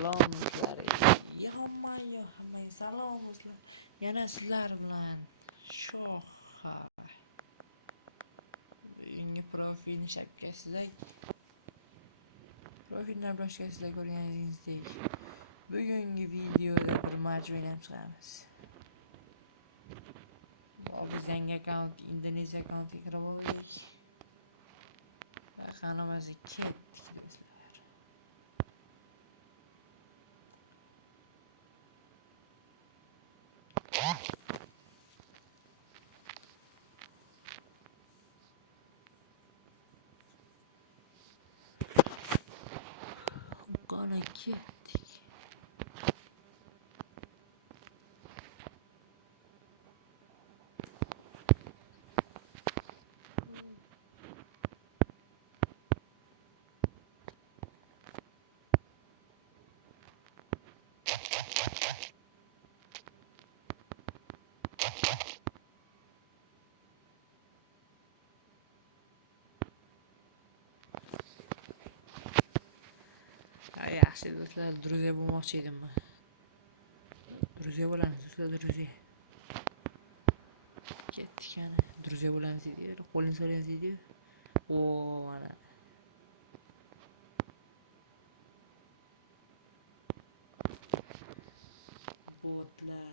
Salom do'stlar. Yo'qman-yo, hammaga salom do'stlar. Yana sizlar bilan sho'xa. Bugungi profilni shapkasida profilni boshqasida ko'rganingizdek, bugungi videoda bir match o'ynab chiqamiz. Biz yangi akkaunt, Indoneziya akkauntiga kirib oldik. Hammasi ketdik do'stlar. Qana ketdik. Yaxshi do'stlar, druziya bo'lmoqchi edim men. Druziya bo'lamiz do'stlar, druziya. Ketdik ana. Druziya bo'lamiz deydi. Qo'lini so'raymiz deydi. O, mana. Botlar